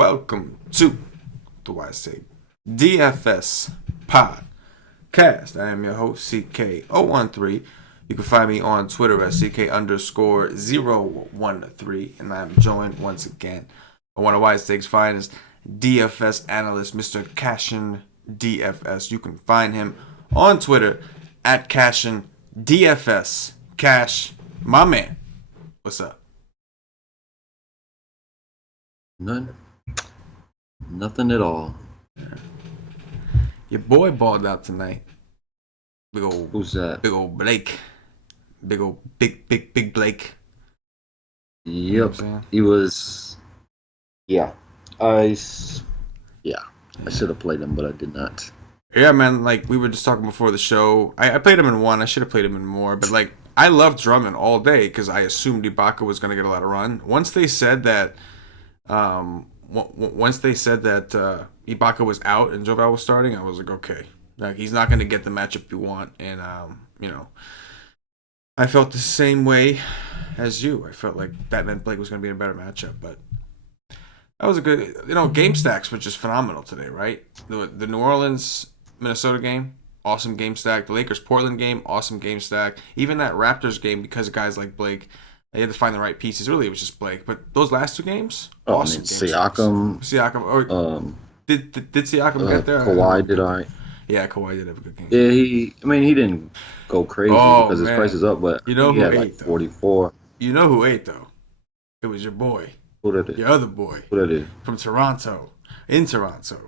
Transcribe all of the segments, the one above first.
welcome to the DFS podcast. I am your host, CK013. You can find me on Twitter at CK_013, and I am joined once again by one of Wise State's finest DFS analyst, Mr. CashinDFS. You can find him on Twitter at CashinDFS. Cash, my man, what's up? Nothing at all. Yeah. Your boy balled out tonight. Who's that? Big old Blake. Big Blake. Yep. You know what I'm saying? He was. Yeah. I should have played him, but I did not. Yeah, man. Like we were just talking before the show. I played him in one. I should have played him in more, but like I loved Drummond all day because I assumed Ibaka was going to get a lot of run. Once they said that Ibaka was out and Jovel was starting, I was like, okay, like he's not going to get the matchup you want, and I felt the same way as you. I felt like that meant Blake was going to be in a better matchup, but that was a good, game stacks were just phenomenal today, right? The New Orleans Minnesota game, awesome game stack. The Lakers Portland game, awesome game stack. Even that Raptors game, because of guys like Blake, they had to find the right pieces. Really, it was just Blake. But those last two games, awesome games. Siakam. Or, did Siakam get there? Kawhi did all right. Yeah, Kawhi did have a good game. Yeah, he didn't go crazy because his price is up, but you know who had ate, like though? 44. You know who ate, though? It was your boy. Who that is? Your other boy. Who that is? From Toronto. In Toronto.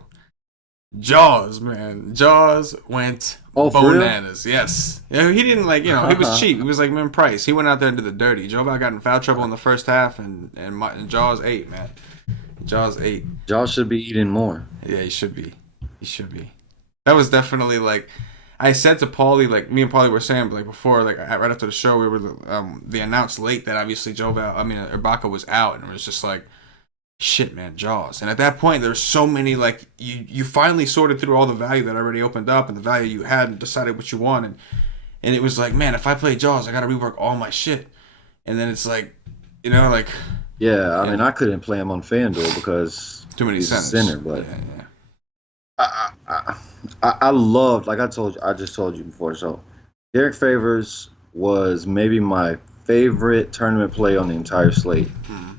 Jaws, man. Jaws went bananas. Yes. Yeah, he didn't he was cheap. He was like min price. He went out there and did the dirty. Jovel got in foul trouble in the first half, and Jaws ate, man. Jaws ate. Jaws should be eating more. Yeah, he should be. That was definitely I said to Paulie, me and Paulie were saying, before, right after the show, we were they announced late that obviously Ibaka was out, and it was just like, shit, man, Jaws. And at that point, there's so many, you finally sorted through all the value that already opened up and the value you had and decided what you wanted. And it was like, man, if I play Jaws, I got to rework all my shit. And then it's like. Yeah, I mean, I couldn't play him on FanDuel because too many he's a centers. center, but Yeah. I loved, I just told you before, so Derek Favors was maybe my favorite tournament play on the entire slate. Mm-hmm.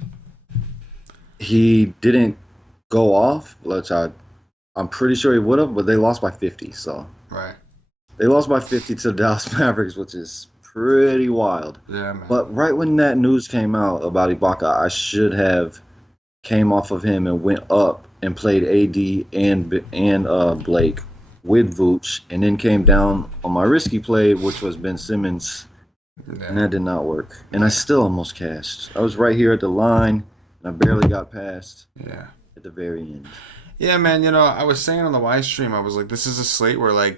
He didn't go off, which I'm pretty sure he would have, but they lost by 50. So Right. They lost by 50 to the Dallas Mavericks, which is pretty wild. Yeah, man. But right when that news came out about Ibaka, I should have came off of him and went up and played AD and Blake with Vooch, and then came down on my risky play, which was Ben Simmons, and that did not work. And I still almost cashed. I was right here at the line, and I barely got past at the very end. Yeah, man, I was saying on the Y stream, I was like, this is a slate where,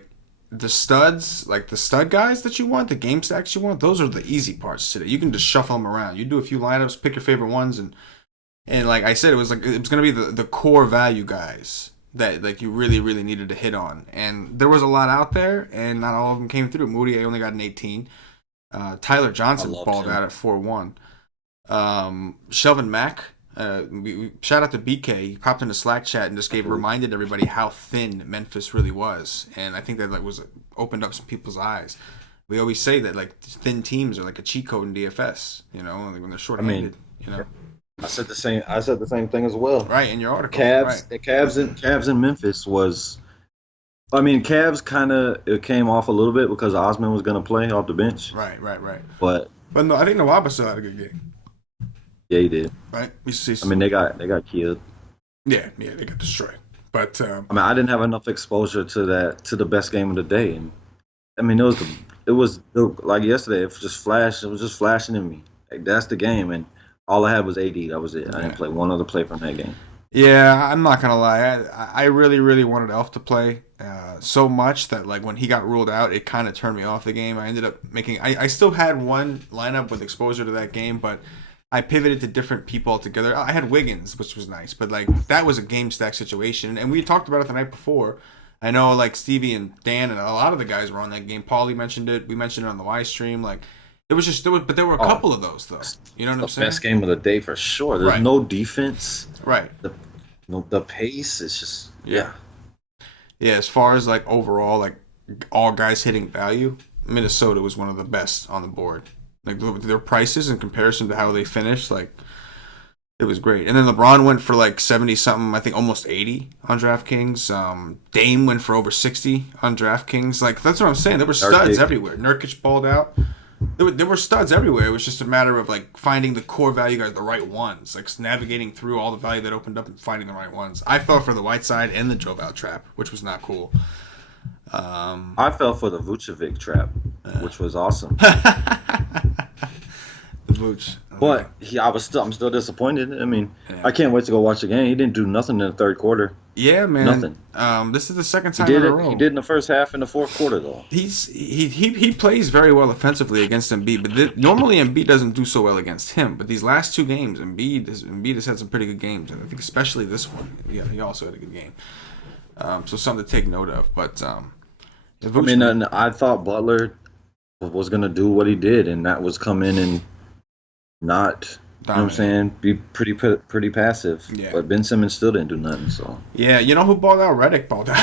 the studs, the stud guys that you want, the game stacks you want, those are the easy parts today. You can just shuffle them around. You do a few lineups, pick your favorite ones, and like I said, it was going to be the core value guys that you really, really needed to hit on. And there was a lot out there, and not all of them came through. Moody, I only got an 18. Tyler Johnson balled out at 4-1. Shelvin Mack, we shout out to BK. He popped in the Slack chat and just reminded everybody how thin Memphis really was. And I think that opened up some people's eyes. We always say that thin teams are like a cheat code in DFS, when they're short-handed, I said the same thing as well. Right, in your article. Cavs in Memphis was. I mean, Cavs it came off a little bit because Osman was going to play off the bench. Right. But no, I think Nwaba still had a good game. Yeah, he did. Right. They got killed. Yeah, they got destroyed. But I didn't have enough exposure to the best game of the day, and it was like yesterday. It was just flashing in me. That's the game, and all I had was AD. That was it. I didn't play one other play from that game. Yeah, I'm not gonna lie. I really, really wanted Elf to play so much that when he got ruled out, it kind of turned me off the game. I ended up making. I still had one lineup with exposure to that game, but I pivoted to different people altogether. I had Wiggins, which was nice, but that was a game stack situation, and we talked about it the night before. I know Stevie and Dan and a lot of the guys were on that game. Paulie mentioned it. We mentioned it on the Y stream. There were a couple of those though. You know what I'm saying? Best game of the day for sure. There's no defense. Right. The pace is just Yeah. Yeah, as far as like overall, like all guys hitting value, Minnesota was one of the best on the board. Like their prices in comparison to how they finished, like it was great. And then LeBron went for like 70 something, I think almost 80 on DraftKings. Dame went for over 60 on DraftKings. Like that's what I'm saying. There were studs Nurkic. everywhere. Nurkic balled out. There were studs everywhere. It was just a matter of like finding the core value guys, the right ones, like navigating through all the value that opened up and finding the right ones. I fell for the Whiteside and the Joe Val trap, which was not cool. I fell for the Vucevic trap, which was awesome. The Vooch. But I'm still disappointed. I mean, Yeah. I can't wait to go watch the game. He didn't do nothing in the third quarter. Yeah, man. Nothing. This is the second He time in did a it. He row. did in the first half and the fourth quarter though. He plays very well offensively against Embiid, but normally Embiid doesn't do so well against him. But these last two games, Embiid has had some pretty good games, and I think especially this one, yeah, he also had a good game. So something to take note of. But I mean, and I thought Butler was gonna do what he did, and that was come in and not. You know what I'm saying? Be pretty passive. Yeah. But Ben Simmons still didn't do nothing. So Yeah, you know who balled out? Reddick balled out.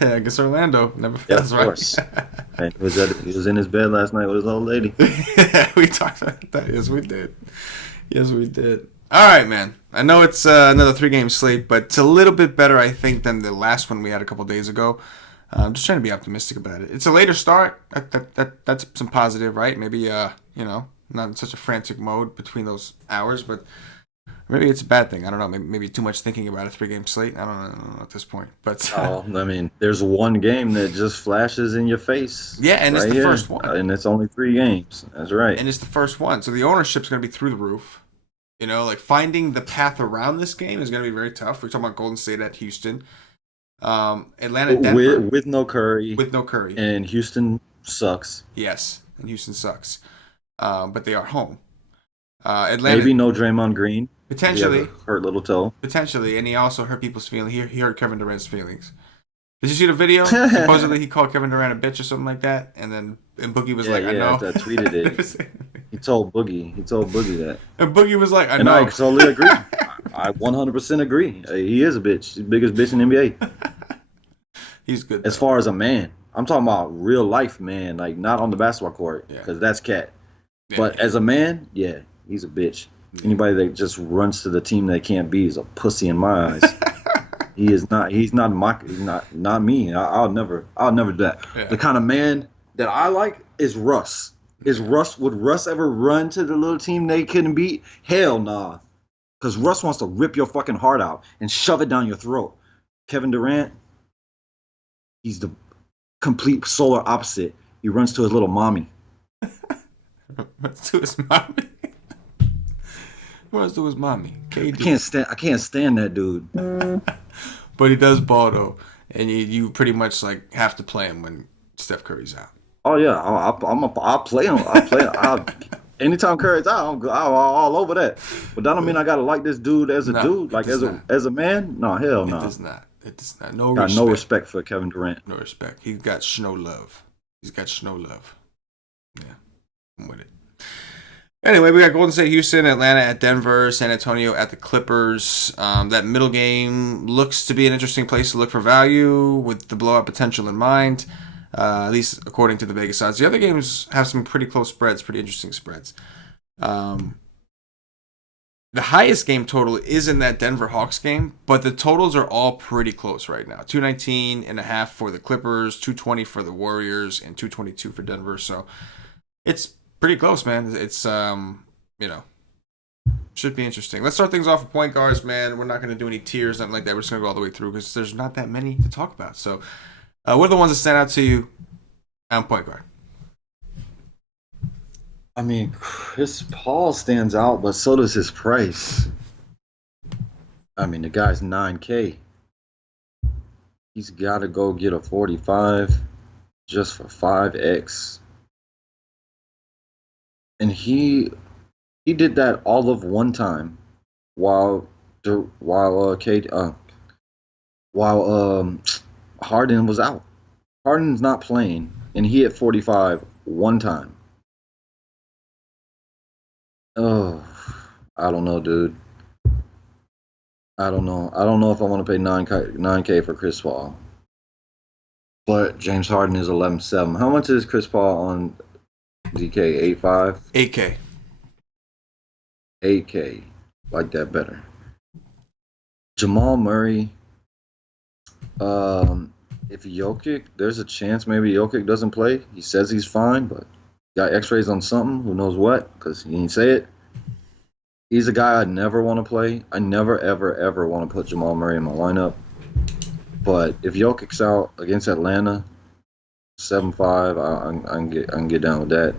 I guess Orlando never yeah, fails, of right? course. And he was in his bed last night with his old lady. We talked about that. Yes, we did. Yes, we did. All right, man. I know it's another 3-game slate, but it's a little bit better, I think, than the last one we had a couple days ago. I'm just trying to be optimistic about it. It's a later start. That's some positive, right? Maybe not in such a frantic mode between those hours, but maybe it's a bad thing. I don't know. Maybe too much thinking about a 3-game slate. I don't know at this point. But Oh, I mean, there's one game that just flashes in your face. yeah, and it's right the here, first one. and it's only 3 games. That's right. And it's the first one, so the ownership's going to be through the roof. Like finding the path around this game is going to be very tough. We're talking about Golden State at Houston, Atlanta, Denver With no Curry with no Curry. and Houston sucks. Yes, and Houston sucks, but they are home. Atlanta Maybe no Draymond Green. He has potentially, a hurt little toe. and he also hurt people's feelings. He hurt Kevin Durant's feelings. Did you see the video? Supposedly he called Kevin Durant a bitch or something like that, and Boogie was like, "I know." I tweeted it. He told Boogie that. And Boogie was like, "I And know." I totally agree. I 100% agree. He is a bitch. He's the biggest bitch in the NBA. He's good. As far as a man, I'm talking about real life man, like not on the basketball court, Yeah. because that's cat. Yeah. But as a man, yeah, he's a bitch. Anybody that just runs to the team they can't be is a pussy in my eyes. He's not me. I'll never do that. Yeah. The kind of man that I like is Russ. Would Russ ever run to the little team they couldn't beat? Hell nah. Because Russ wants to rip your fucking heart out and shove it down your throat. Kevin Durant, he's the complete solar opposite. He runs to his little mommy. Runs to his mommy. Runs to his mommy. KD. I can't stand that dude. But he does ball though, and you pretty much like have to play him when Steph Curry's out. Oh yeah, I'll play him. Anytime Curry's out, I'm all over that. But that don't mean I gotta like this dude as a dude, like as a man. No, hell no. It does not. It does not. No Got respect. no respect for Kevin Durant. No respect. He's got snow love. Yeah, I'm with it. Anyway, we got Golden State, Houston, Atlanta at Denver, San Antonio at the Clippers. That middle game looks to be an interesting place to look for value with the blowout potential in mind, at least according to the Vegas odds. The other games have some pretty close spreads, pretty interesting spreads. The highest game total is in that Denver Hawks game, but the totals are all pretty close right now. 219.5 for the Clippers, 220 for the Warriors, and 222 for Denver. So it's pretty close, man. It's should be interesting. Let's start things off with point guards, man. We're not going to do any tiers, nothing like that. We're just going to go all the way through because there's not that many to talk about. So, what are the ones that stand out to you on point guard? I mean, Chris Paul stands out, but so does his price. I mean, the guy's $9K. He's got to go get a 45 just for 5x. And he did that all of one time while Harden was out. Harden's not playing, and he hit 45 one time. Oh, I don't know, dude. I don't know. I don't know if I want to pay 9K for Chris Paul. But James Harden is 11.7. How much is Chris Paul on DK? 8.5? 8K. 8K. Like that better. Jamal Murray. If Jokic, there's a chance maybe Jokic doesn't play. He says he's fine, but got X-rays on something. Who knows what? Because he didn't say it. He's a guy I never want to play. I never, ever, ever want to put Jamal Murray in my lineup. But if Jokic's out against Atlanta, 7.5, I can get down with that.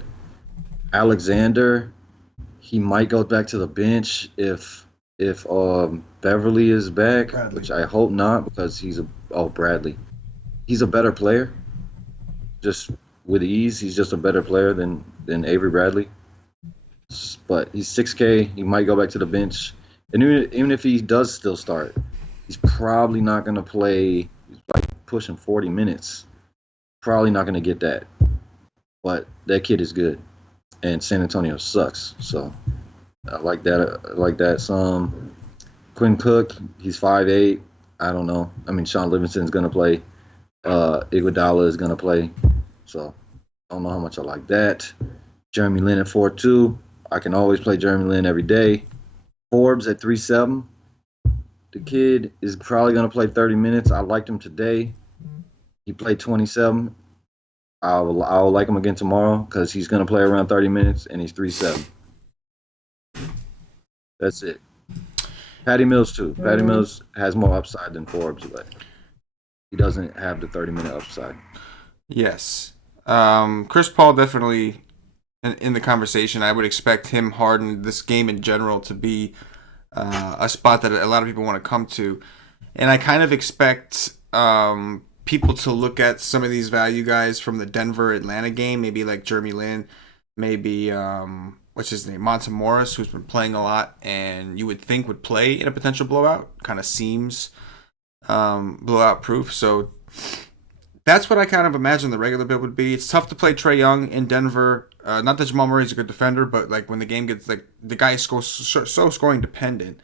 Alexander, he might go back to the bench if Beverly is back, Bradley. which I hope not because Bradley. He's a better player. Just with ease, he's just a better player than Avery Bradley. But he's 6K. He might go back to the bench, and even if he does still start, he's probably not going to play. He's like pushing 40 minutes. Probably not going to get that. But that kid is good, and San Antonio sucks. So I like that. I like that some. Quinn Cook, he's 5'8". I don't know. I mean, Sean Livingston's going to play. Iguodala is going to play. So I don't know how much I like that. Jeremy Lin at 4.2. I can always play Jeremy Lin every day. Forbes at 3.7. The kid is probably going to play 30 minutes. I liked him today. He played 27. I'll like him again tomorrow because he's going to play around 30 minutes, and he's 3.7. That's it. Patty Mills, too. Patty Mills has more upside than Forbes, but he doesn't have the 30-minute upside. Yes. Chris Paul definitely in the conversation. I would expect him, Harden, this game in general to be a spot that a lot of people want to come to. And I kind of expect people to look at some of these value guys from the Denver-Atlanta game, maybe like Jeremy Lin, maybe, what's his name, Monte Morris, who's been playing a lot and you would think would play in a potential blowout. Kind of seems blowout proof. So that's what I kind of imagine the regular build would be. It's tough to play Trae Young in Denver. Not that Jamal Murray's a good defender, but like when the game gets like the guy is so scoring dependent,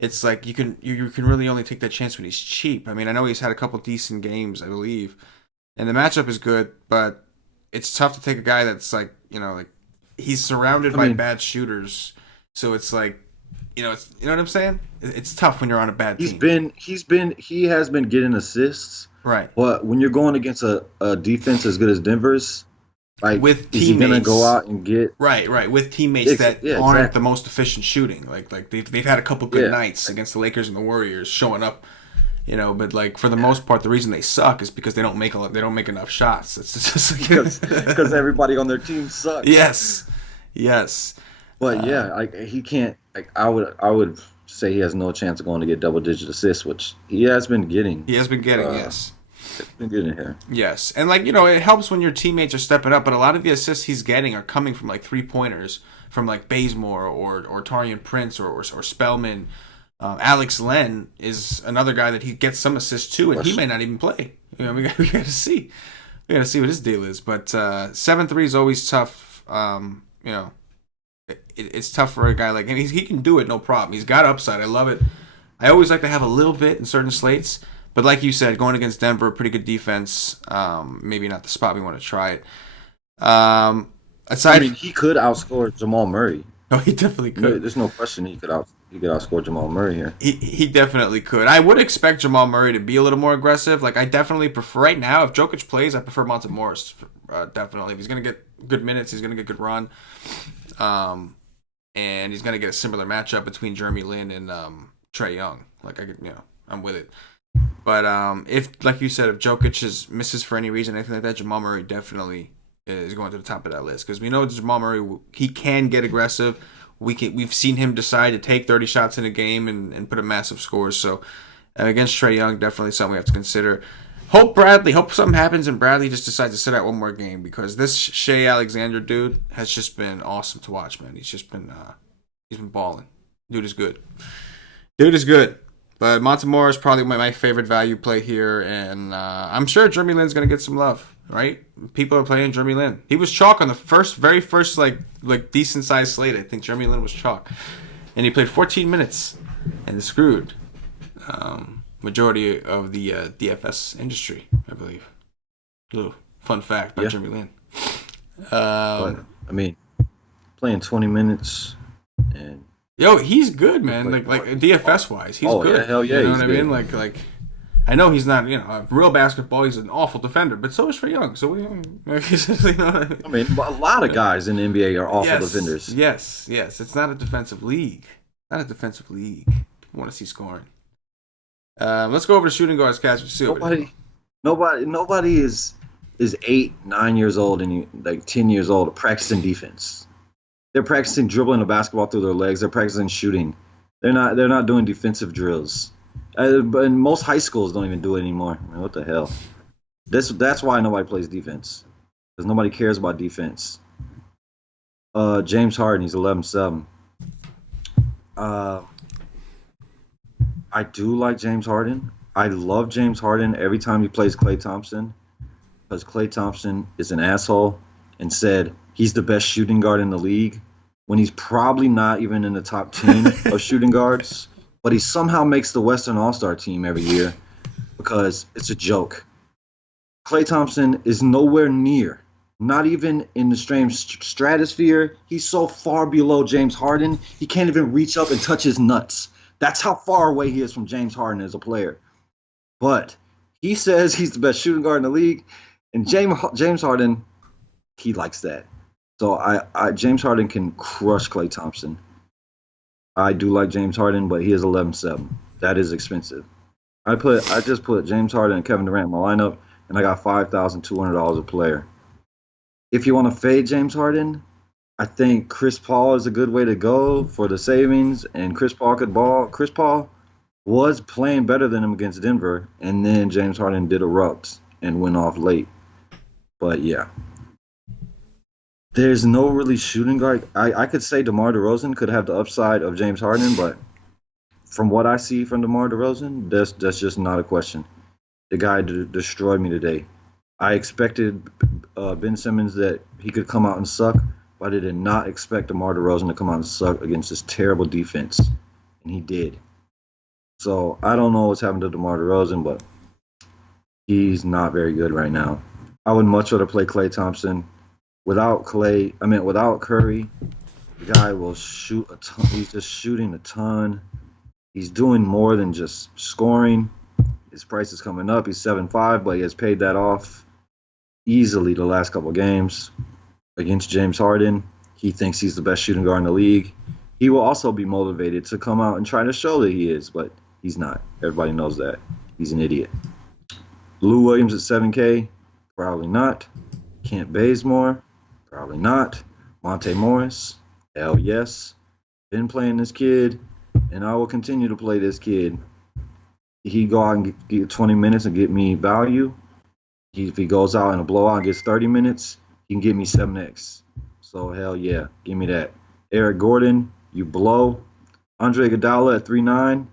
it's like you can really only take that chance when he's cheap. I mean, I know he's had a couple decent games, I believe, and the matchup is good, but it's tough to take a guy that's like like he's surrounded by bad shooters, so it's like it's you know what I'm saying. It's tough when you're on a bad team. He has been getting assists. Right. But when you're going against a defense as good as Denver's, like, with is he going to go out and get... Right. With teammates that aren't the most efficient shooting. Like they've had a couple good nights against the Lakers and the Warriors showing up, but like for the most part, the reason they suck is because they don't make enough shots. It's just because everybody on their team sucks. Yes. But like he can't... Like I would say he has no chance of going to get double-digit assists, which he has been getting. Yes. It's been good in here. Yes. And like, it helps when your teammates are stepping up, but a lot of the assists he's getting are coming from like 3-pointers from like Bazemore or Taurean Prince or Spellman. Alex Len is another guy that he gets some assists too, and he may not even play. We got to see. We got to see what his deal is. But 7-3 is always tough. It's tough for a guy like him. He can do it, no problem. He's got upside. I love it. I always like to have a little bit in certain slates. But like you said, going against Denver, pretty good defense. Maybe not the spot we want to try it. He could outscore Jamal Murray. Oh, he definitely could. There's no question he could outscore Jamal Murray here. He definitely could. I would expect Jamal Murray to be a little more aggressive. Like I definitely prefer right now. If Jokic plays, I prefer Monte Morris. Definitely, if he's gonna get good minutes, he's gonna get good run. And he's gonna get a similar matchup between Jeremy Lin and Trae Young. Like I'm with it. But if, like you said, if Jokic misses for any reason, anything like that, Jamal Murray definitely is going to the top of that list because we know Jamal Murray, he can get aggressive. We've seen him decide to take 30 shots in a game and put a massive score. So against Trae Young, definitely something we have to consider. Hope something happens and Bradley just decides to sit out one more game because this Shea Alexander dude has just been awesome to watch, man. He's been balling. Dude is good. But Monte Morris is probably my favorite value play here, and I'm sure Jeremy Lin's going to get some love, right? People are playing Jeremy Lin. He was chalk on the very first like decent-sized slate. I think Jeremy Lin was chalk. And he played 14 minutes and screwed. majority of the DFS industry, I believe. Little fun fact about Yeah, Jimmy Lin. but I mean, playing 20 minutes and Yo, he's good, can man. play Like more. He's DFS awesome. wise, he's Oh yeah, good. hell You yeah, know he's what I good. mean? I know he's not, real basketball. He's an awful defender, but so is Trae Young. So we, you know what I mean? I mean, a lot of Yeah. guys in the NBA are awful Yes, defenders. yes, yes. It's not a defensive league. Not a defensive league. I want to see scoring. Let's go over to shooting guards, Cash. See over there. Nobody, nobody is 8, 9 years old and 10 years old practicing defense. They're practicing dribbling a basketball through their legs. They're practicing shooting. They're not doing defensive drills. But most high schools don't even do it anymore. I mean, what the hell? That's why nobody plays defense because nobody cares about defense. James Harden, he's 11-7. Uh, I do like James Harden. I love James Harden every time he plays Klay Thompson because Klay Thompson is an asshole and said he's the best shooting guard in the league when he's probably not even in the top 10 of shooting guards, but he somehow makes the Western All-Star team every year because it's a joke. Klay Thompson is nowhere near, not even in the same stratosphere. He's so far below James Harden, he can't even reach up and touch his nuts. That's how far away he is from James Harden as a player. But he says he's the best shooting guard in the league, and James Harden, he likes that. So James Harden can crush Klay Thompson. I do like James Harden, but he is 11-7. That is expensive. I just put James Harden and Kevin Durant in my lineup, and I got $5,200 a player. If you want to fade James Harden, I think Chris Paul is a good way to go for the savings, and Chris Paul could ball. Chris Paul was playing better than him against Denver, and then James Harden did erupt and went off late. But yeah, there's no really shooting guard. I could say DeMar DeRozan could have the upside of James Harden, but from what I see from DeMar DeRozan, that's just not a question. The guy destroyed me today. I expected Ben Simmons that he could come out and suck, but I did not expect DeMar DeRozan to come out and suck against this terrible defense, and he did. So I don't know what's happened to DeMar DeRozan, but he's not very good right now. I would much rather play Klay Thompson. Without Curry, the guy will shoot a ton. He's just shooting a ton. He's doing more than just scoring. His price is coming up. He's 7-5, but he has paid that off easily the last couple of games against James Harden. He thinks he's the best shooting guard in the league. He will also be motivated to come out and try to show that he is, but he's not. Everybody knows that. He's an idiot. Lou Williams at 7K? Probably not. Kent Bazemore? Probably not. Monte Morris? Hell yes. Been playing this kid, and I will continue to play this kid. He go out and get 20 minutes and get me value. If he goes out in a blowout and gets 30 minutes, he can get me 7x. So hell yeah, give me that. Eric Gordon, you blow. Andre Iguodala at 3.9.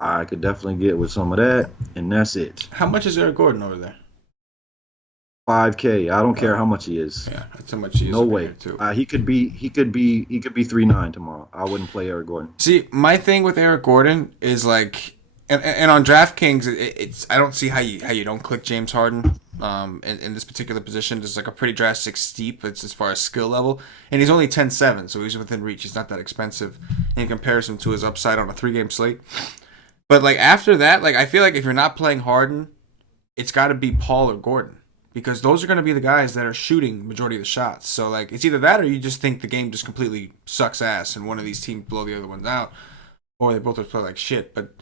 I could definitely get with some of that, and that's it. How much is Eric Gordon over there? 5K. I don't care how much he is. Yeah, that's how much he is. No way. Too. He could be 3.9 tomorrow. I wouldn't play Eric Gordon. See, my thing with Eric Gordon is like, and on DraftKings, it's I don't see how you don't click James Harden. In this particular position, there's like a pretty drastic steep. It's as far as skill level, and he's only 10-7, so he's within reach. He's not that expensive in comparison to his upside on a 3-game slate. But like after that, like I feel like if you're not playing Harden, it's got to be Paul or Gordon. Because those are going to be the guys that are shooting majority of the shots. So, like, it's either that or you just think the game just completely sucks ass and one of these teams blow the other ones out. Or they both play like shit. But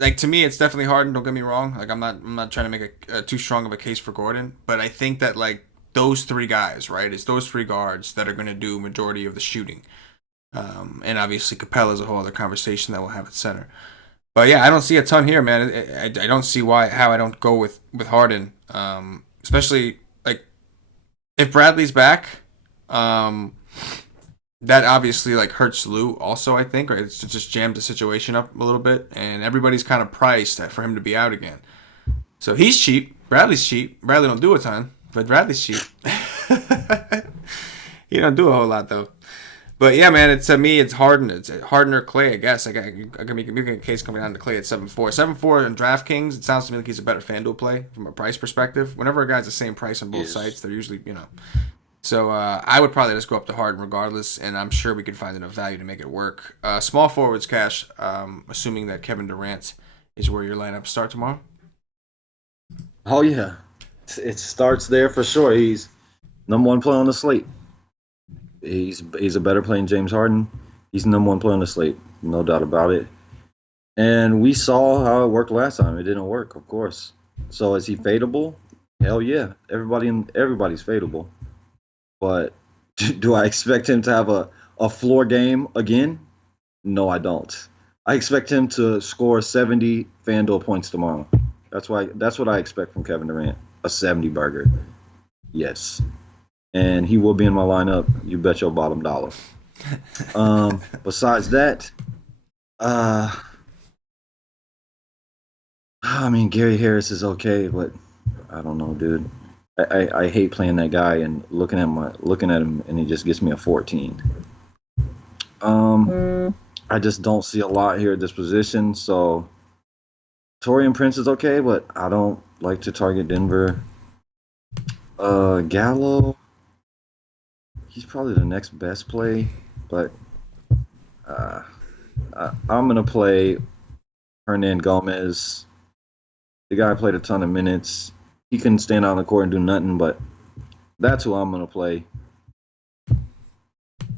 like, to me, it's definitely Harden. Don't get me wrong. Like, I'm not trying to make a too strong of a case for Gordon. But I think that, like, those three guys, right? It's those three guards that are going to do majority of the shooting. And obviously, Capella is a whole other conversation that we'll have at center. But yeah, I don't see a ton here, man. I don't see how I don't go with Harden, especially like if Bradley's back. That obviously like hurts Lou also. I think, right? It's just jammed the situation up a little bit, and everybody's kind of priced for him to be out again. So he's cheap. Bradley's cheap. Bradley don't do a ton, but Bradley's cheap. He don't do a whole lot though. But yeah, man, it's to me, it's Harden. It's Harden or Clay, I guess. I can make a case coming down to Clay at 7-4. 7-4 in DraftKings, it sounds to me like he's a better FanDuel play from a price perspective. Whenever a guy's the same price on both sites, they're usually, So I would probably just go up to Harden regardless, and I'm sure we could find enough value to make it work. Small forwards, Cash, assuming that Kevin Durant is where your lineup start tomorrow. Oh yeah, it starts there for sure. He's number one player on the slate. He's a better player than James Harden. He's the number one player on the slate, no doubt about it. And we saw how it worked last time. It didn't work, of course. So is he fadeable? Hell yeah, everybody's fadeable. But do I expect him to have a floor game again? No, I don't. I expect him to score 70 FanDuel points tomorrow. That's what I expect from Kevin Durant. A 70 burger. Yes. And he will be in my lineup. You bet your bottom dollar. Besides that, I mean, Gary Harris is okay, but I don't know, dude. I hate playing that guy and looking at him, and he just gets me a 14. I just don't see a lot here at this position. So Torian Prince is okay, but I don't like to target Denver. Gallo, he's probably the next best play, but I'm gonna play Hernan Gomez. The guy played a ton of minutes. He couldn't stand out on the court and do nothing, but that's who I'm gonna play.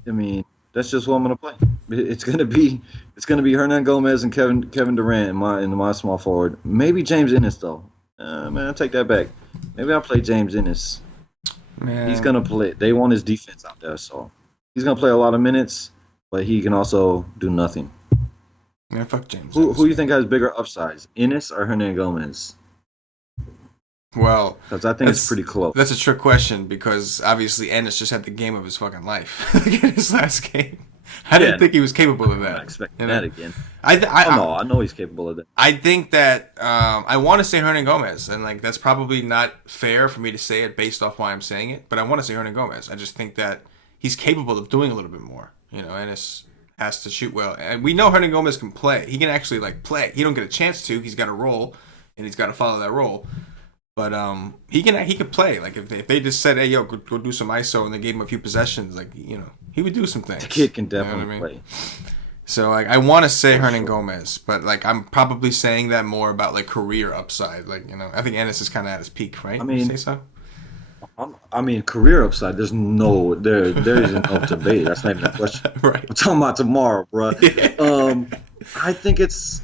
I mean, that's just who I'm gonna play. It's gonna be Hernan Gomez and Kevin Durant in my small forward. Maybe James Ennis though. Man, I'll take that back. Maybe I'll play James Ennis. Man. He's gonna play. They want his defense out there, so he's gonna play a lot of minutes, but he can also do nothing. Man, fuck James. Who do you think has bigger upsides, Ennis or Hernan Gomez? Well, because I think it's pretty close. That's a trick question because obviously Ennis just had the game of his fucking life in his last game. I didn't think he was capable of that. I'm not expecting that again. I know he's capable of that. I think that I want to say Hernan Gomez, and like that's probably not fair for me to say it based off why I'm saying it, but I want to say Hernan Gomez. I just think that he's capable of doing a little bit more. Ennis has to shoot well, and we know Hernan Gomez can play. He can actually play. He don't get a chance to. He's got a role, and he's got to follow that role. But he could play. Like if they just said, "Hey, yo, go do some ISO," and they gave him a few possessions, he would do some things. The kid can definitely play. So I want to say Hernan Gomez, but I'm probably saying that more about career upside. I think Ennis is kind of at his peak, right? I mean, you say so. I mean, career upside. There isn't no debate. That's not even a question. Right. I'm talking about tomorrow, bro. I think it's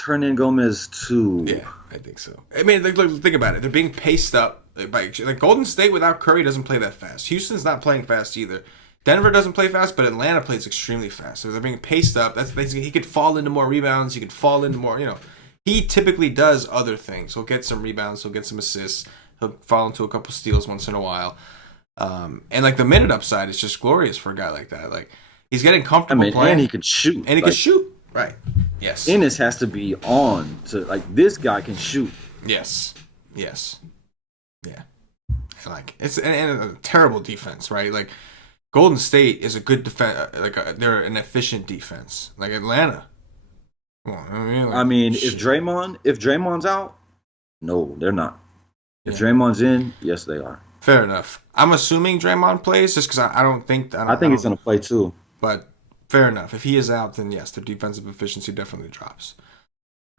Hernan Gomez too. Yeah, I think so. I mean, look, think about it. They're being paced up by Golden State without Curry doesn't play that fast. Houston's not playing fast either. Denver doesn't play fast, but Atlanta plays extremely fast. So they're being paced up. That's basically he could fall into more rebounds. He could fall into more. He typically does other things. He'll get some rebounds. He'll get some assists. He'll fall into a couple steals once in a while. And the minute upside is just glorious for a guy like that. He's getting comfortable playing. And he could shoot. And he can shoot. Right. Yes. Ennis has to be on to this guy can shoot. Yes. Yeah. And it's a terrible defense, right? Golden State is a good defense. They're an efficient defense. Atlanta. If Draymond's out, no, they're not. If Draymond's in, yes, they are. Fair enough. I'm assuming Draymond plays just because I don't think I think he's going to play too. But fair enough. If he is out, then yes, their defensive efficiency definitely drops.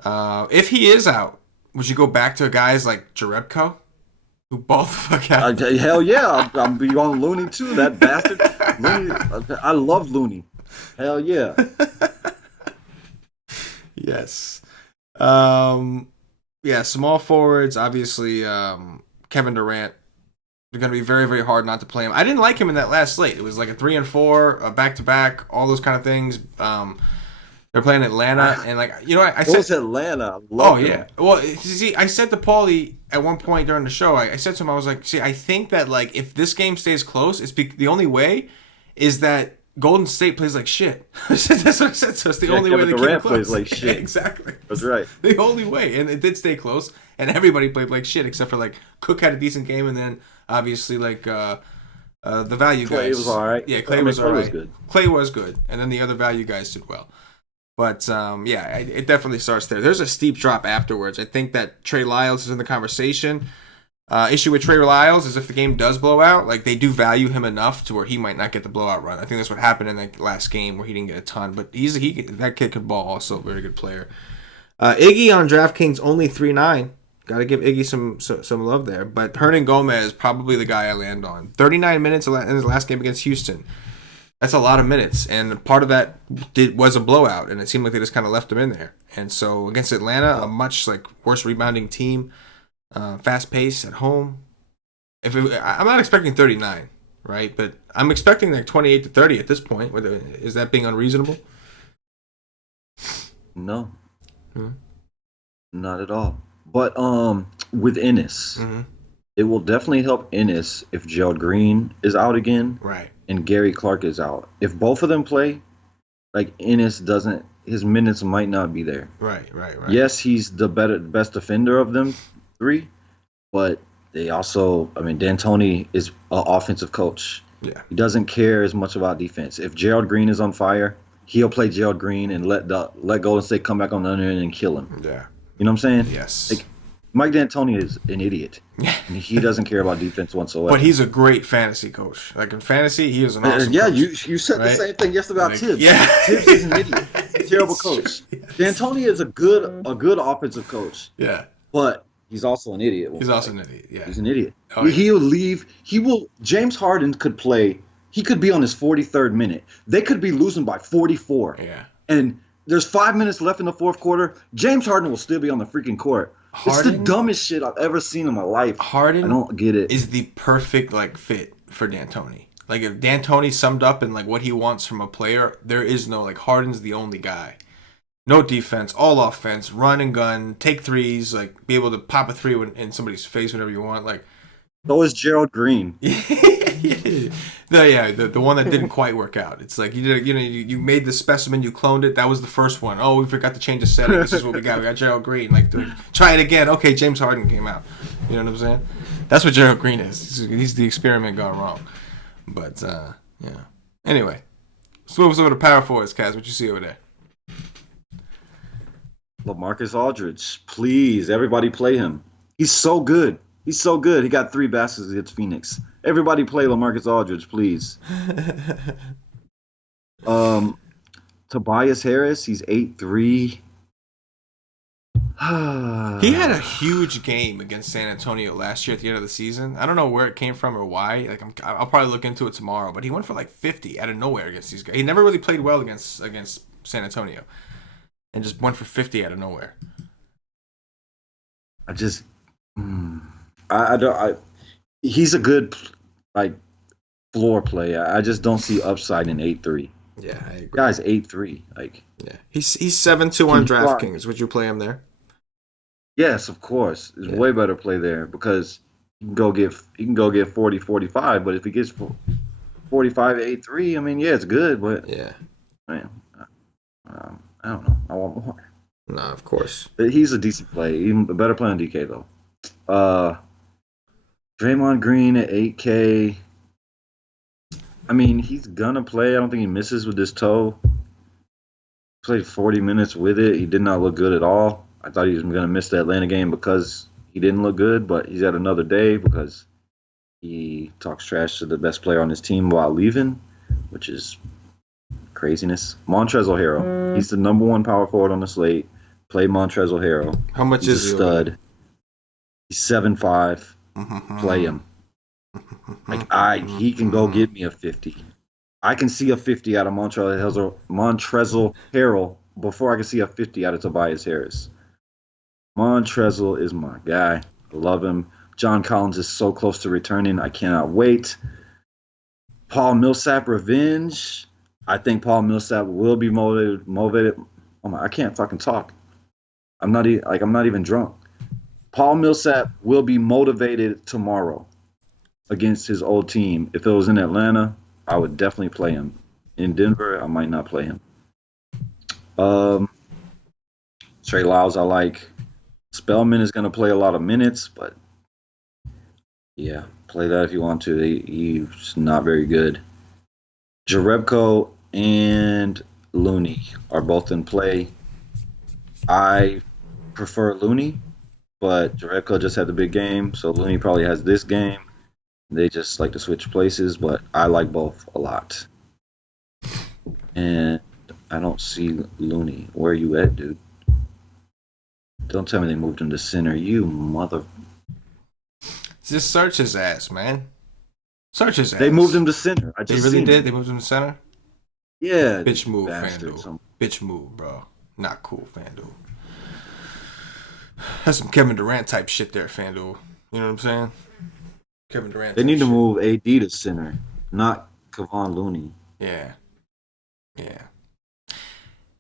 If he is out, would you go back to guys like Jerebko, who balled the fuck out? Hell yeah, I'm be on Looney too. That bastard. Looney, I love Looney. Hell yeah. Yes. Small forwards, obviously, Kevin Durant. They're going to be very, very hard not to play him. I didn't like him in that last slate. It was a 3 and 4, a back-to-back, all those kind of things. They're playing Atlanta, and I said... What's Atlanta? Yeah. Well, see, I said to Paulie at one point during the show, I said to him, I was like, see, I think that, if this game stays close, the only way is that Golden State plays like shit. That's what I said. So it's the only way they keep it close. Plays like shit. Exactly. That's right. The only way, and it did stay close, and everybody played like shit except for Cook had a decent game, and then obviously The value Clay guys. was all right. Yeah, Clay was all Clay right. was good. Clay was good, and then the other value guys did well. But yeah, it definitely starts there. There's a steep drop afterwards. I think that Trey Lyles is in the conversation. Issue with Trey Lyles is if the game does blow out, like they do value him enough to where he might not get the blowout run. I think that's what happened in that last game where he didn't get a ton. But that kid could ball, also a very good player. Iggy on DraftKings only 3.9. Got to give Iggy some love there. But Hernan Gomez probably the guy I land on. 39 minutes in his last game against Houston. That's a lot of minutes, and part of that was a blowout, and it seemed like they just kind of left him in there. And so against Atlanta, a much worse rebounding team. Fast pace at home. I'm not expecting 39, right? But I'm expecting 28 to 30 at this point. Is that being unreasonable? No, not at all. But with Ennis, it will definitely help Ennis if Gerald Green is out again, right? And Gary Clark is out. If both of them play, Ennis doesn't, his minutes might not be there. Right. Yes, he's the best defender of them three, but they also, D'Antoni is an offensive coach. Yeah. He doesn't care as much about defense. If Gerald Green is on fire, he'll play Gerald Green and let go and say come back on the other end and kill him. Yeah. You know what I'm saying? Yes. Mike D'Antoni is an idiot. He doesn't care about defense whatsoever. But he's a great fantasy coach. In fantasy, he is an awesome coach. You said the same thing yesterday about Tibbs. Yeah. Tibbs is an idiot. He's a terrible coach. D'Antoni is a good offensive coach. Yeah. But he's also an idiot. He's also an idiot. Yeah. He's an idiot. Oh, yeah. He'll leave. James Harden could play. He could be on his 43rd minute. They could be losing by 44. Yeah. And there's 5 minutes left in the fourth quarter. James Harden will still be on the freaking court. It's the dumbest shit I've ever seen in my life. Harden, I don't get it. Is the perfect fit for D'Antoni. If D'Antoni summed up in what he wants from a player, there is no Harden's the only guy. No defense, all offense, run and gun, take threes, be able to pop a three in somebody's face whenever you want. So is Gerald Green. The one that didn't quite work out. It's you did, you made the specimen, you cloned it. That was the first one. Oh, we forgot to change the setting. This is what we got. We got Gerald Green. Try it again. Okay, James Harden came out. You know what I'm saying? That's what Gerald Green is. He's the experiment gone wrong. But yeah. Anyway, let's move over to power forwards, Kaz. What you see over there? LaMarcus Aldridge, please, everybody play him. He's so good. He's so good. He got 3 baskets against Phoenix. Everybody play LaMarcus Aldridge, please. Tobias Harris, he's 8'3". He had a huge game against San Antonio last year at the end of the season. I don't know where it came from or why. I'll probably look into it tomorrow. But he went for 50 out of nowhere against these guys. He never really played well against San Antonio, and just went for 50 out of nowhere. He's a good floor player. I just don't see upside in 8'3". Yeah, I agree. Guy's 8'3". Yeah, he's 7-2 on DraftKings. Would you play him there? Yes, of course. It's way better play there because he can go get 40, 45. But if he gets 45 at 8'3", yeah, it's good. But yeah, man, I don't know. I want more. No, of course. He's a decent play. Even a better play on DK though. Draymond Green at 8K. He's gonna play. I don't think he misses with his toe. Played 40 minutes with it. He did not look good at all. I thought he was gonna miss the Atlanta game because he didn't look good, but he's had another day because he talks trash to the best player on his team while leaving, which is craziness. Montrezl Harrell. He's the number 1 power forward on the slate. Play Montrezl Harrell. How much He's is a stud. He's 7'5". Play him. He can go get me a 50. I can see a 50 out of Montrezl Harrell before I can see a 50 out of Tobias Harris. Montrezl is my guy. I love him. John Collins is so close to returning. I cannot wait. Paul Millsap revenge. I think Paul Millsap will be motivated. Oh my, I can't fucking talk. I'm not even drunk. Paul Millsap will be motivated tomorrow against his old team. If it was in Atlanta, I would definitely play him. In Denver, I might not play him. Trey Lyles, I like. Spellman is going to play a lot of minutes, but yeah, Play that if you want to. He's not very good. Jarebko and Looney are both in play. I prefer Looney, but Jarebko just had the big game, so Looney probably has this game. They just like to switch places, but I like both a lot. And I don't see Looney. Where are you at, dude? Don't tell me they moved him to center. You mother. Just search his ass, man. Search his ass. They moved him to center. They really did? They moved him to center? Yeah. Bitch move, FanDuel. Bitch move, bro. Not cool, FanDuel. That's some Kevin Durant type shit there, FanDuel. You know what I'm saying? Kevin Durant. They need to move AD to center, not Kevon Looney. Yeah.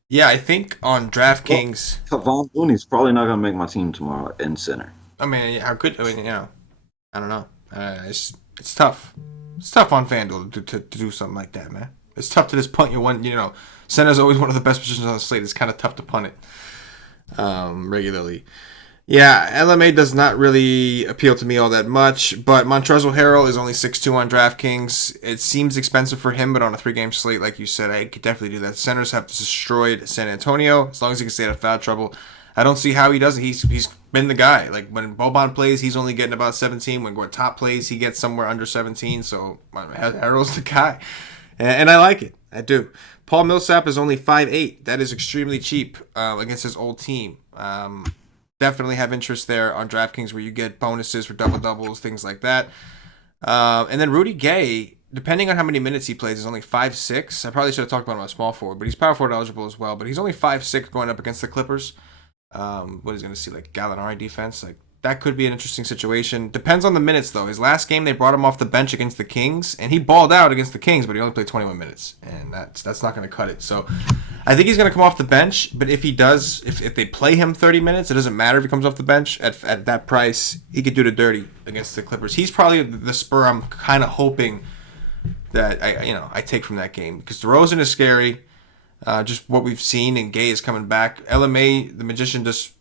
Yeah, I think on DraftKings... Well, Kevon Looney's probably not going to make my team tomorrow in center. I mean, how good... I mean, I don't know. It's tough. It's tough on FanDuel to do something like that, man. It's tough to just punt your one, center's always one of the best positions on the slate. It's kind of tough to punt it regularly. Yeah, LMA does not really appeal to me all that much, but Montrezl Harrell is only 6'2" on DraftKings. It seems expensive for him, but on a 3-game slate, like you said, I could definitely do that. Centers have destroyed San Antonio, as long as he can stay out of foul trouble. I don't see how he doesn't. He's been the guy. Like, when Boban plays, he's only getting about 17. When Top plays, he gets somewhere under 17, so Harrell's the guy. And I like it. I do. Paul Millsap is only 5'8". That is extremely cheap against his old team. Definitely have interest there on DraftKings where you get bonuses for double-doubles, things like that. And then Rudy Gay, depending on how many minutes he plays, is only 5'6". I probably should have talked about him as small forward, but he's power forward eligible as well. But he's only 5'6" going up against the Clippers. What is he going to see, like Gallinari defense? Like, that could be an interesting situation. Depends on the minutes, though. His last game, they brought him off the bench against the Kings, and he balled out against the Kings, but he only played 21 minutes, and that's not going to cut it. So I think he's going to come off the bench, but if he does, if they play him 30 minutes, it doesn't matter if he comes off the bench. At that price, he could do the dirty against the Clippers. He's probably the spur I'm kind of hoping that I take from that game, because DeRozan is scary. Just what we've seen, and Gay is coming back. LMA, the Magician, just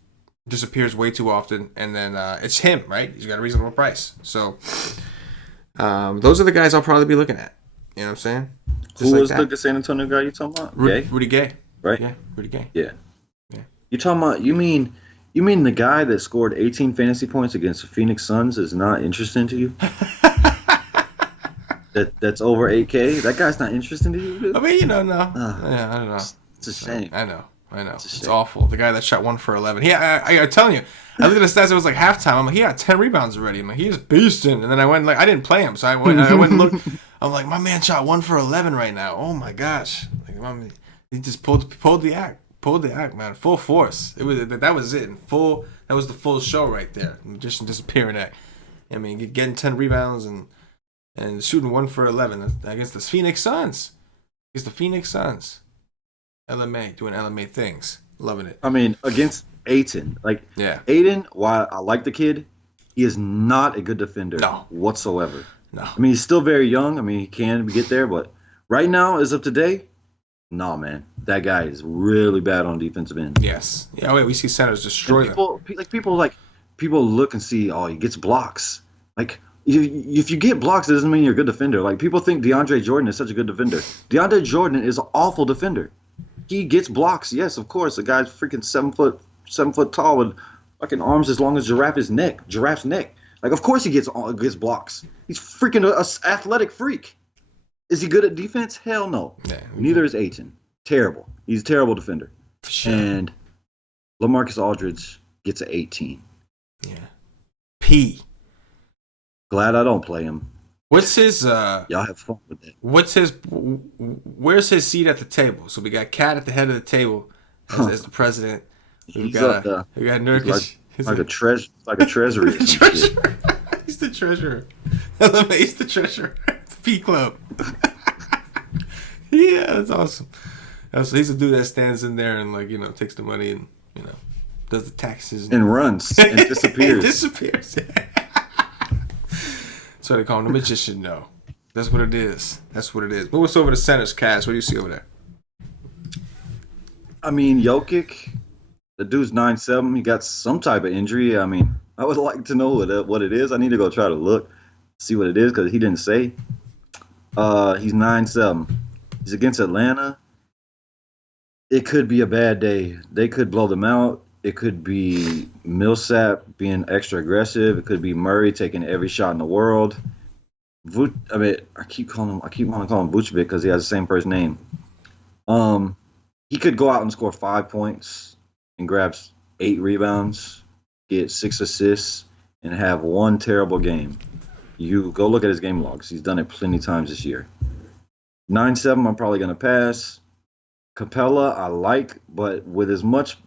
disappears way too often, and then it's him, right? He's got a reasonable price. So those are the guys I'll probably be looking at. You know what I'm saying? Who was the San Antonio guy you talking about? Rudy Gay. Right? Yeah, Rudy Gay. Yeah. You talking about? You mean the guy that scored 18 fantasy points against the Phoenix Suns is not interesting to you? That's over 8K. That guy's not interesting to you, dude? I mean, no. Yeah, I don't know. It's a shame. I know. It's awful. The guy that shot 1 for 11. I'm telling you, I looked at the stats. It was like halftime. I'm like, he got 10 rebounds already. I'm like, he is beasting. And then I went I didn't play him, so I went and looked. I'm like, my man shot 1 for 11 right now. Oh my gosh! Like, he just pulled the act, man. Full force. That was it. In full. That was the full show right there. Magician disappearing act. I mean, getting 10 rebounds and shooting 1 for 11 against the Phoenix Suns. Against the Phoenix Suns. LMA, doing LMA things. Loving it. I mean, against Ayton. Yeah. Ayton, while I like the kid, he is not a good defender whatsoever. No. I mean, he's still very young. I mean, he can get there, but right now, as of today, no, man. That guy is really bad on defensive end. Yes. Yeah, we see centers destroy them. People look and see, he gets blocks. Like, if you get blocks, it doesn't mean you're a good defender. Like, people think DeAndre Jordan is such a good defender. DeAndre Jordan is an awful defender. He gets blocks, yes, of course. The guy's freaking 7 foot tall with fucking arms as long as giraffe's neck. Like, of course he gets blocks. He's freaking an athletic freak. Is he good at defense? Hell no. Yeah, Neither is Ayton. Terrible. He's a terrible defender. For sure. And LaMarcus Aldridge gets an 18. Yeah. P. Glad I don't play him. What's his y'all have fun with it. Where's his seat at the table? So we got Cat at the head of the table as the president. We got Nurkic. He's like a treasury. He's the treasurer. He's the treasurer. The P Club. Yeah, that's awesome. So he's a dude that stands in there and takes the money and does the taxes and runs and disappears. That's why they call him the Magician. No, that's what it is. Move us over to centers, Cass. What do you see over there? I mean, Jokic, the dude's 9'7". He got some type of injury. I mean, I would like to know what it is. I need to go try to look. see what it is because he didn't say. He's 9-7. He's against Atlanta. It could be a bad day. They could blow them out. It could be Millsap being extra aggressive. It could be Murray taking every shot in the world. I keep wanting to call him Vucevic because he has the same first name. He could go out and score 5 points and grabs 8 rebounds, get 6 assists, and have one terrible game. You go look at his game logs. He's done it plenty of times this year. 9-7, I'm probably going to pass. Capella, I like, but with as much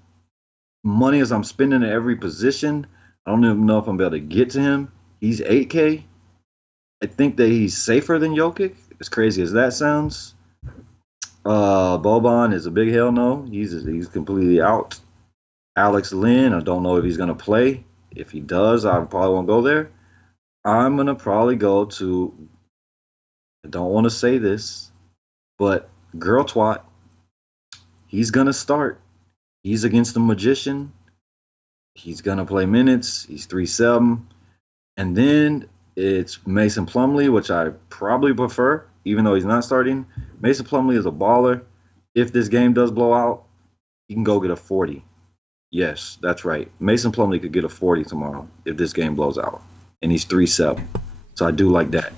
money as I'm spending at every position, I don't even know if I'm able to get to him. He's 8K. I think that he's safer than Jokic, as crazy as that sounds. Boban is a big hell no. He's completely out. Alex Lynn, I don't know if he's going to play. If he does, I probably won't go there. I'm going to probably go to, I don't want to say this, but Girl Twat. He's going to start. He's against the Magician. He's going to play minutes. He's 3-7. And then it's Mason Plumlee, which I probably prefer, even though he's not starting. Mason Plumlee is a baller. If this game does blow out, he can go get a 40. Yes, that's right. Mason Plumlee could get a 40 tomorrow if this game blows out. And he's 3-7. So I do like that.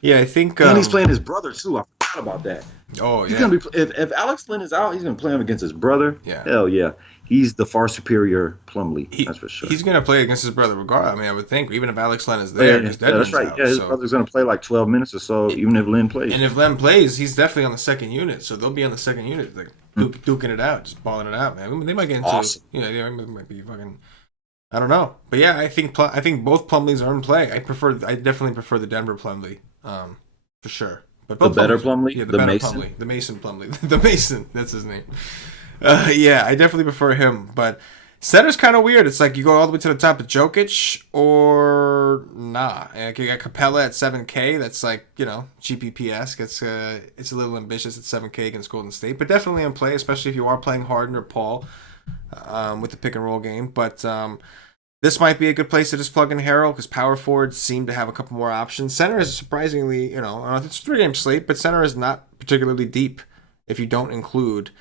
Yeah, I think. And he's playing his brother, too. I forgot about that. Oh, yeah. He's gonna be, if Alex Lynn is out, he's going to play him against his brother. Yeah. Hell yeah. He's the far superior Plumlee. That's for sure. He's going to play against his brother regardless. I mean, I would think, even if Alex Lynn is there. Yeah, that's right. Out, yeah, his brother's going to play like 12 minutes or so, even if Lynn plays. And if Lynn plays, he's definitely on the second unit. So they'll be on the second unit, like duking it out, just balling it out, man. I mean, they might get into, awesome. They might be fucking. I don't know, but yeah, I think both Plumlees are in play. I definitely prefer the Denver Plumlee, for sure. But the better Plumlee, yeah, the better Mason? Plumlee, the Mason Plumlee, the Mason. That's his name. Yeah, I definitely prefer him. But center's kind of weird. It's like you go all the way to the top of Jokic or nah. Like you got Capella at 7K. That's like GPP-esque. It's a little ambitious at 7K against Golden State, but definitely in play, especially if you are playing Harden or Paul with the pick and roll game. But this might be a good place to just plug in Harrell because power forwards seem to have a couple more options. Center is surprisingly, it's a 3-game slate, but center is not particularly deep if you don't include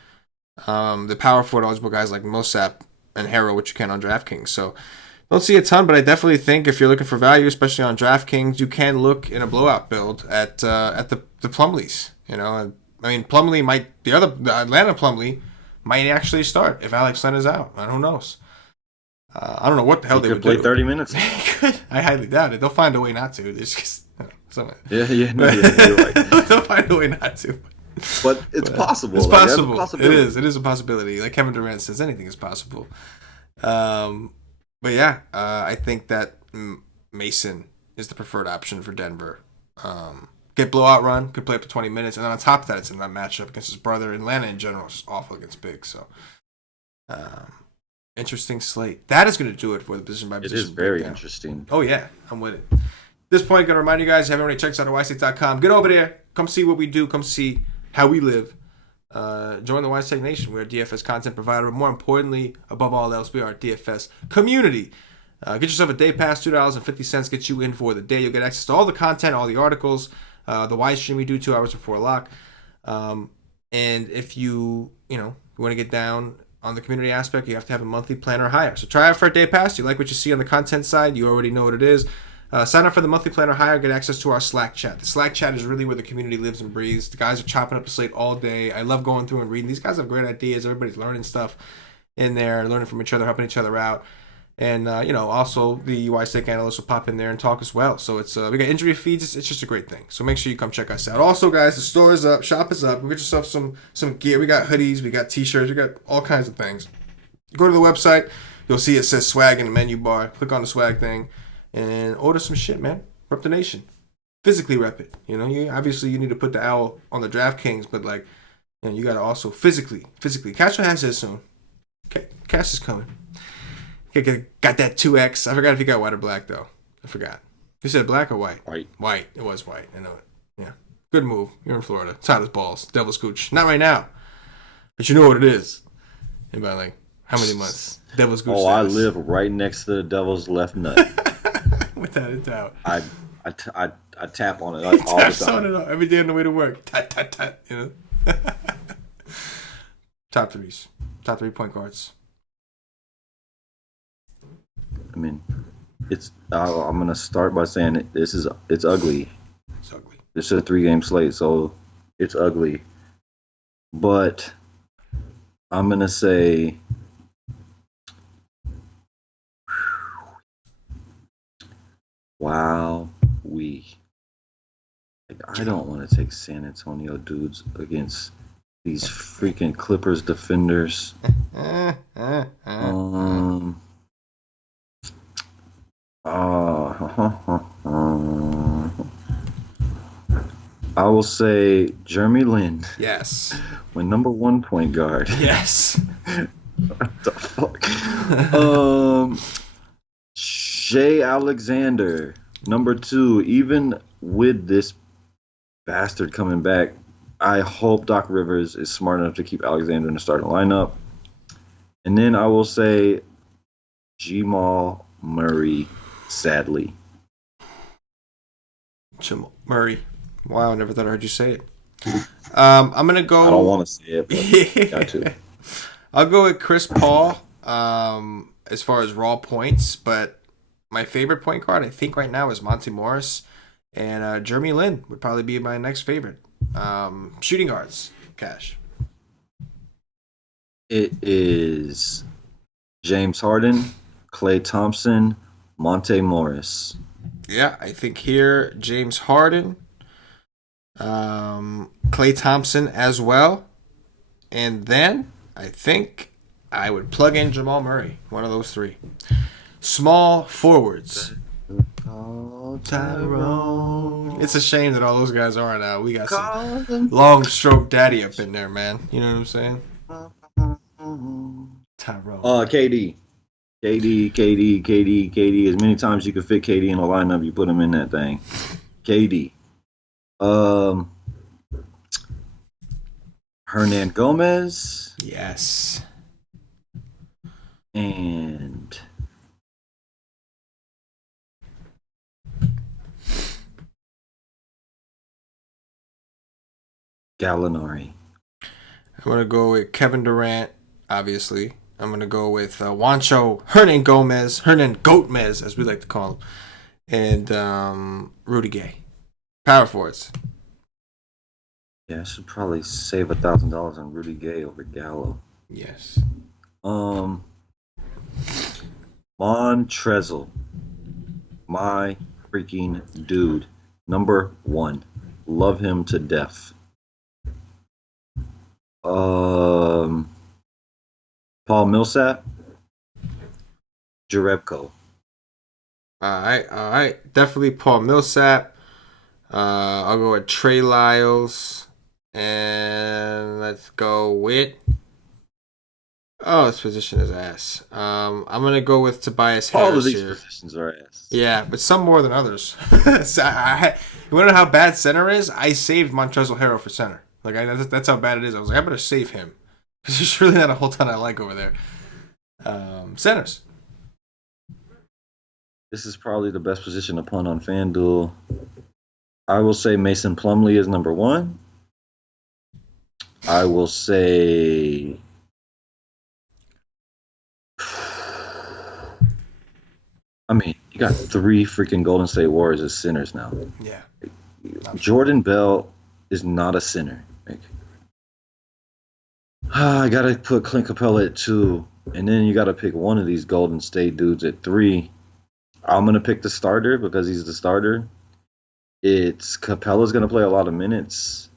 the power forward eligible guys like Millsap and Harrell, which you can on DraftKings. So don't see a ton, but I definitely think if you're looking for value, especially on DraftKings, you can look in a blowout build at the Plumlees. I mean, the Atlanta Plumlee might actually start if Alex Len is out. Who knows? I don't know what the hell they would play do. 30 minutes. I highly doubt it. They'll find a way not to. It's just you're right. They'll find a way not to. But it's possible. It's possible. It is. It is a possibility. Like Kevin Durant says, anything is possible. But yeah, I think that Mason is the preferred option for Denver. Get blowout run, could play up to 20 minutes, and then on top of that, it's in that matchup against his brother. Atlanta in general is just awful against big. So, interesting slate. That is going to do it for the position by position. It is very interesting. Oh yeah, I'm with it. At this point, gonna remind you guys, if you haven't already checked out YState.com, get over there, come see what we do, come see how we live. Join the YState Nation. We're a DFS content provider, but more importantly, above all else, we are a DFS community. Get yourself a day pass, $2.50 gets you in for the day. You'll get access to all the content, all the articles, the Y stream we do 2 hours before lock. And if you want to get down on the community aspect, you have to have a monthly plan or higher. So try out for a day pass. You like what you see on the content side, you already know what it is. Sign up for the monthly plan or higher, get access to our Slack chat. The Slack chat is really where the community lives and breathes. The guys are chopping up the slate all day. I love going through and reading. These guys have great ideas. Everybody's learning stuff in there, learning from each other, helping each other out. And, also the UI Stick analysts will pop in there and talk as well. So it's we got injury feeds. It's just a great thing. So make sure you come check us out. Also, guys, the store is up. Shop is up. Go get yourself some gear. We got hoodies. We got T-shirts. We got all kinds of things. Go to the website. You'll see it says swag in the menu bar. Click on the swag thing and order some shit, man. Rep the nation. Physically rep it. Obviously you need to put the owl on the DraftKings, but you got to also physically. Cash your hands here soon. Okay, cash is coming. Got that 2X. I forgot if you got white or black, though. I forgot. You said black or white? White. White. It was white. I know it. Yeah. Good move. You're in Florida. It's hot as balls. Devil's Cooch. Not right now. But you know what it is. Anybody How many months? Devil's Gooch Oh, I status. live right next to the devil's left nut. Without a doubt. I, I tap on it He all the taps on time. it all, every day on the way to work. Tat, tat, tat. You know? Top threes. Top 3 point guards. I mean, I'm gonna start by saying it's ugly. It's ugly. It's a 3-game slate, so it's ugly. But I'm gonna say, wow, I don't want to take San Antonio dudes against these freaking Clippers defenders. I will say Jeremy Lin. Yes. My number 1 point guard. Yes. What the fuck? Shea Alexander, number 2. Even with this bastard coming back, I hope Doc Rivers is smart enough to keep Alexander in the starting lineup. And then I will say Jamal Murray, sadly. Jamal Murray. Wow, I never thought I heard you say it. I'm going to go... I don't want to say it, but got to. I'll go with Chris Paul as far as raw points, but my favorite point guard, I think right now, is Monty Morris. And Jeremy Lin would probably be my next favorite. Shooting guards, Cash. It is James Harden, Klay Thompson, Monte Morris. Yeah, I think here James Harden, Klay Thompson as well. And then I think I would plug in Jamal Murray, one of those 3. Small forwards. Oh, Tyrone. It's a shame that all those guys are now. We got some long stroke daddy up in there, man. You know what I'm saying? Tyrone. KD. KD. As many times you can fit KD in a lineup, you put him in that thing. KD. Hernan Gomez. Yes. And Gallinari. I'm going to go with Kevin Durant, obviously. I'm going to go with Juancho Hernan Gomez, as we like to call him, and Rudy Gay. Power forwards. Yeah, I should probably save $1,000 on Rudy Gay over Gallo. Yes. Montrezl. My freaking dude. Number 1. Love him to death. Paul Millsap. Jerebko. All right. Definitely Paul Millsap. I'll go with Trey Lyles. And let's go with... Oh, this position is ass. I'm going to go with Tobias Harris. All of these here. positions are ass. Yeah, but some more than others. You want to know how bad center is? I saved Montrezl Harrell for center. Like that's how bad it is. I was like, I better save him. Because there's really not a whole ton I like over there. Centers. This is probably the best position to punt on FanDuel. I will say Mason Plumlee is number 1. I will say... I mean, you got 3 freaking Golden State Warriors as centers now. Yeah. Jordan Bell is not a center. Like, I got to put Clint Capella at 2. And then you got to pick one of these Golden State dudes at 3. I'm going to pick the starter because he's the starter. Capella's going to play a lot of minutes.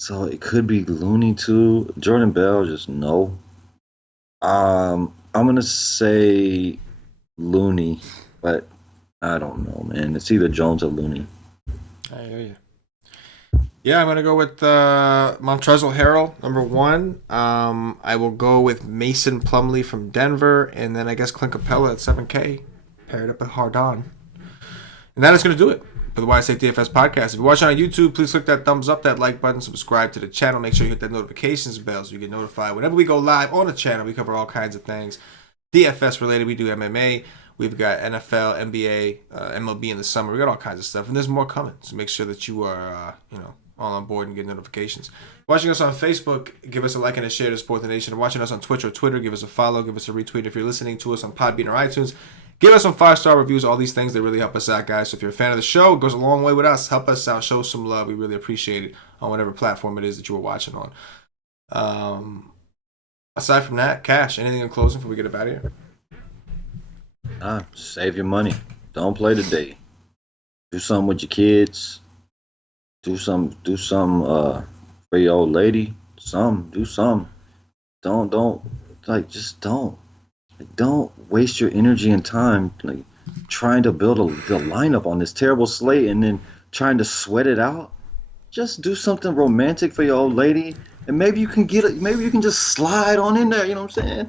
So it could be Looney too. Jordan Bell, just no. I'm going to say Looney, but I don't know, man. It's either Jones or Looney. I hear you. Yeah, I'm going to go with Montrezl Harrell, number 1. I will go with Mason Plumlee from Denver, and then I guess Clint Capella at 7K, paired up with Hardon. And that is going to do it for the YSA DFS podcast. If you're watching on YouTube, please click that thumbs up, that like button, subscribe to the channel. Make sure you hit that notifications bell so you get notified whenever we go live on the channel. We cover all kinds of things DFS related. We do MMA. We've got NFL, NBA, MLB in the summer. We got all kinds of stuff, and there's more coming. So make sure that you are, all on board and get notifications. Watching us on Facebook, give us a like and a share to support the nation. Watching us on Twitch or Twitter, give us a follow, give us a retweet. If you're listening to us on Podbean or iTunes, give us some 5-star reviews. All these things, they really help us out, guys. So if you're a fan of the show, it goes a long way with us. Help us out. Show some love. We really appreciate it on whatever platform it is that you are watching on. Aside from that, Cash, anything in closing before we get up out of here? Save your money. Don't play today. Do something with your kids. Do some for your old lady. Do some. Don't waste your energy and time trying to build the lineup on this terrible slate and then trying to sweat it out. Just do something romantic for your old lady, and maybe you can get it. Maybe you can just slide on in there. You know what I'm saying?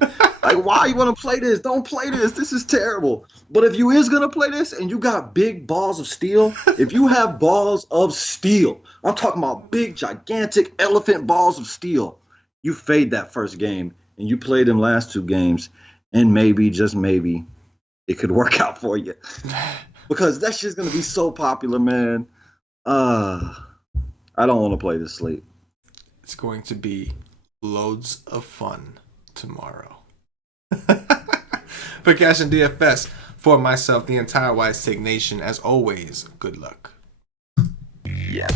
Why you want to play this? Don't play this. This is terrible. But if you is gonna play this and you got big balls of steel, if you have balls of steel, I'm talking about big, gigantic elephant balls of steel, you fade that first game and you play them last 2 games, and maybe, just maybe, it could work out for you. Because that shit's gonna be so popular, man. I don't want to play this slate. It's going to be loads of fun tomorrow. For CashinDFS, for myself, the entire Wise Take Nation, as always, good luck. Yeah.